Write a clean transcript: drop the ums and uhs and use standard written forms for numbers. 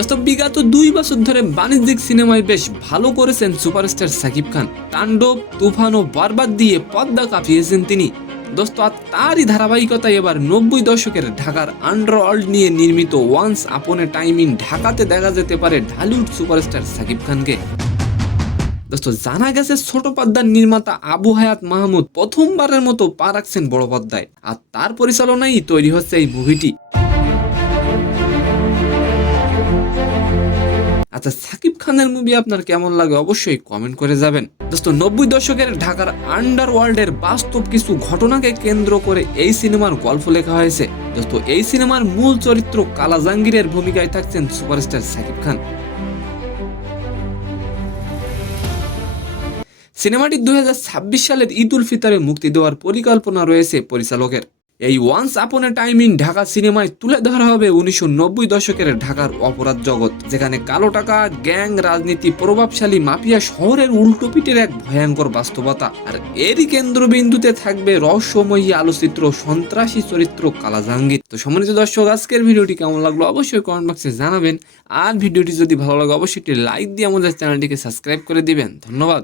দোস্ত বিগত 2 বছর ধরে বাণিজ্যিক সিনেমায় বেশ ভালো করেছেন সুপারস্টার সাকিব খান। তাণ্ডব, তুফান ও বরবাদ দিয়ে পদ্মা কাঁপিয়েছেন তিনি। দোস্ত আর তারই ধারাবাহিকতায় এবার 90 দশকের ঢাকার আন্ডারওয়ার্ল্ড নিয়ে নির্মিত once upon A time in ঢাকাতে দেখা যেতে পারে ঢালিউড সুপারস্টার সাকিব খানকে। দোস্ত জানা গেছে ছোট পর্দার নির্মাতা আবু হায়াত মাহমুদ প্রথমবারের মতো পা রাখছেন বড় পর্দায়, আর তার পরিচালনায় তৈরি হচ্ছে এই মুভিটি। আচ্ছা, সাকিব খানের মুভি আপনার কেমন লাগে অবশ্যই কমেন্ট করে যাবেন। দোস্ত 90 দশকের ঢাকার আন্ডারওয়ার্ল্ডের বাস্তব কিছু ঘটনাকে কেন্দ্র করে এই সিনেমার গল্প লেখা হয়েছে। দোস্ত এই সিনেমার মূল চরিত্র কালা জাহাঙ্গীরের ভূমিকায় থাকছেন সুপারস্টার সাকিব খান। সিনেমাটি 2026 সালের ঈদ উল ফিতরে মুক্তি দেওয়ার পরিকল্পনা রয়েছে পরিচালকের। এই once upon A time in Dhaka সিনেমায় তুলে ধরা হবে 1990 দশকের ঢাকার অপরাধ জগৎ, যেখানে কালো টাকা, গ্যাং রাজনীতি, প্রভাবশালী মাফিয়া শহরের উল্টোপিটের এক ভয়ঙ্কর বাস্তবতা। আর এরই কেন্দ্রবিন্দুতে থাকবে রহস্যময়ী আলোচিত্র সন্ত্রাসী চরিত্র কালা জাহাঙ্গীর। তো সম্মানিত দর্শক, আজকের ভিডিওটি কেমন লাগলো অবশ্যই কমেন্ট বক্সে জানাবেন। আর ভিডিওটি যদি ভালো লাগে অবশ্যই একটি লাইক দিয়ে আমাদের চ্যানেলটিকে সাবস্ক্রাইব করে দিবেন। ধন্যবাদ।